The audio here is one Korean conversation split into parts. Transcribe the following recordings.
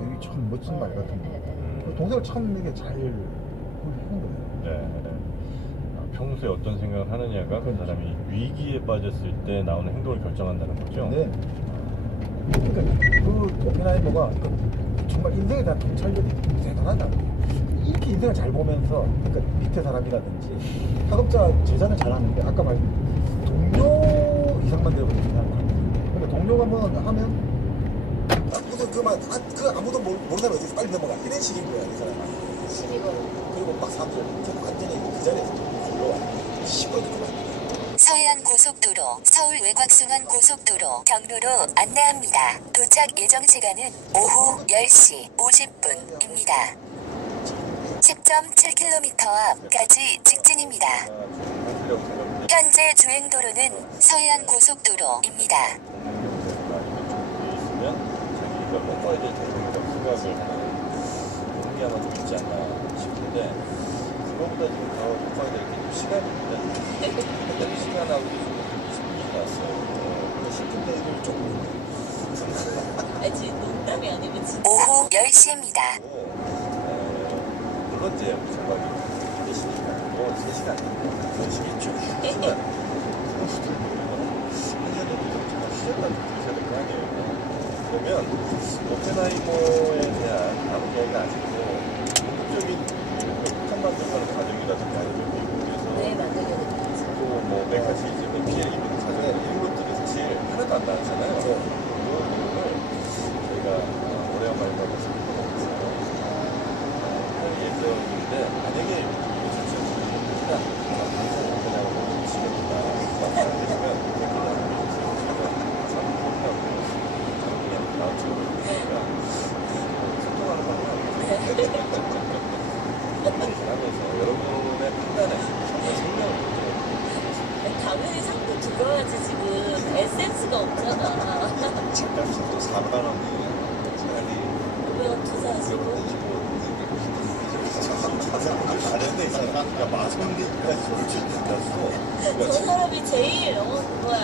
이게 참 멋진 말 같은 거. 동생을 참 이게 잘 해준 거예요. 네. 평소에 어떤 생각을 하느냐가 그 사람이 위기에 빠졌을 때 나오는 행동을 결정한다는 거죠. 네. 그러니까 그 오펜하이머가 정말 인생에 대한 통찰력이 대단하다. 이렇게 인생을 잘 보면서, 그러니까 밑에 사람이라든지 학업자 제자는 잘하는데 아까 말한 동료 이상만 되어버리는 사람. 그러니까 동료가 뭐 하면 그 아무도 모르는 사람 어디서 빨리 넘어가 이런 식인 거야 이 사람은. 시비 걸고. 그리고 막 사람들 완전히 그 자리에서 불러와 시끄럽게 그만. 서해안 고속도로 서울 외곽순환 고속도로 경로로 안내합니다. 도착 예정 시간은 오후 10시 50분입니다. 10.7km 앞까지 직진입니다. 현재 주행도로는 서해안 고속도로입니다. 있으면 자기가 먹어야 될 대통령적 생각을 하는 그런 게 아마 좀 있지 않나 싶은데 그거보다 지금 더 먹어야 될 게 좀 시간입니다. 시간하고 좀 20분이 지났어요. 근데 10분 대를 조금 지금 농담이 아니고 진짜. 오후 10시입니다. 물론 이제 우리 정말 힘드시니까 뭐 3시간 그러시겠죠. 하지만 선수들 보면 1년 정도 정말 쉬었다고 들으셔야 될 거 아니에요. 그러면 오펜하이머에 대한 아무 이야기가 아직도 본격적인 폭탄 만들어가는 과정이라든가 미국에서 네, 만들게 됐죠. 또뭐 맥같이 이제 피해 입은 사정 이런 것들이 사실 하나도 안 나왔잖아요. 그 부분을 저희가 오래간만에 봐서 할 예정인데 만약에 이거 진짜 그냥 미치겠다 안 되시면 댓글 남겨주세요. 제가 참 못하고 그냥 나온 쪽으로 그러니까 소통하는 방법 잘하면서 여러분의 판단에 정말 생명을 당연히 상도 들어야지 지금 에센스가 없잖아. 책값이 또 4만 원이에요. 차라리 500원 투자하시고. 다른데 있잖아. 야 마성리까지 저를 준다고. 저 사람이 제일 그거야.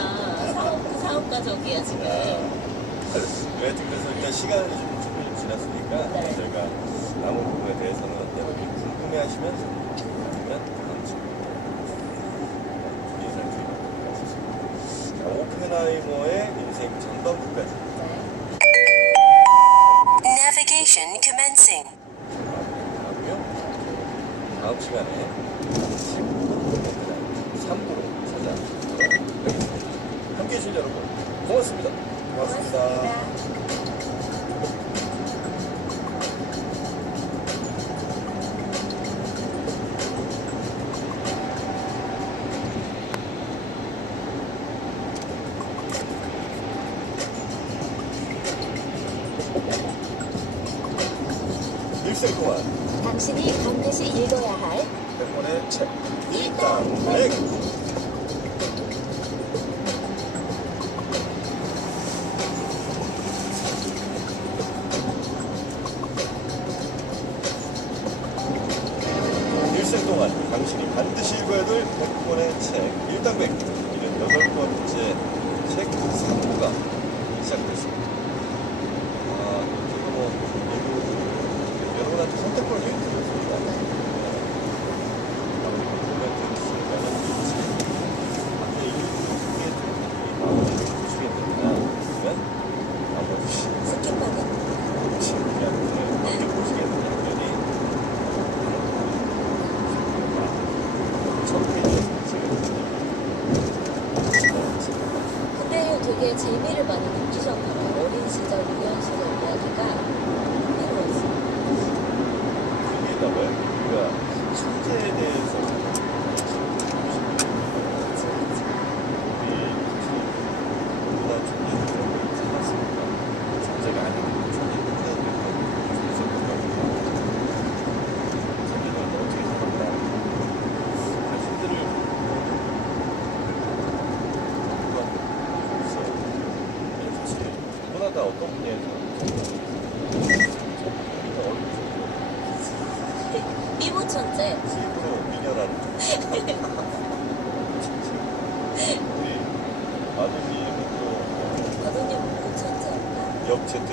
사업가적이야 지금. 여하튼 그래서 일단 시간이 좀 충분히 지났으니까 네. 저희가 남은 부분에 대해서는 여러분이 궁금해하시면 아니면 다음 주에 인사를 드리도록 하겠습니다. 자, 오펜하이머의 인생 전반부까지 Navigation commencing. 하고요. 다음 시간에 3부로 찾아뵙도록 하겠습니다. 함께해 주신 여러분 고맙습니다. 고맙습니다. 일생 동안 당신이 반드시 읽어야 할 100권의 책 일당 백. 일생 동안 당신이 반드시 읽어야 될 100권의 책 일당 백. 이는 8번째 책 3부가 시작됐습니다. 지금 여러분한테 선택권을 드렸습니다. 아무래도 있으니까는 밖에 이게 마음을 보시겠느냐 아니면 아버지 스킵하는 그냥 밖에 보시겠느냐 하더니 첫 페이지 근데 되게 재미를 많이 느끼셨나봐요. 어린 시절, 유년 시절 이야기가 흥미로웠어요. 거기에다가 우리가 천재에 대해서 우리보다 천재는 그런 거 있지 않습니까? 천재가 아니고 천재는 천재는 어떻게 살았다 자신들을 사실 누구나 다 어떤 분야에서 미모 천재. 일부러 미녀라는 우리 아드님은 또 아드님 미모 천재. 역재택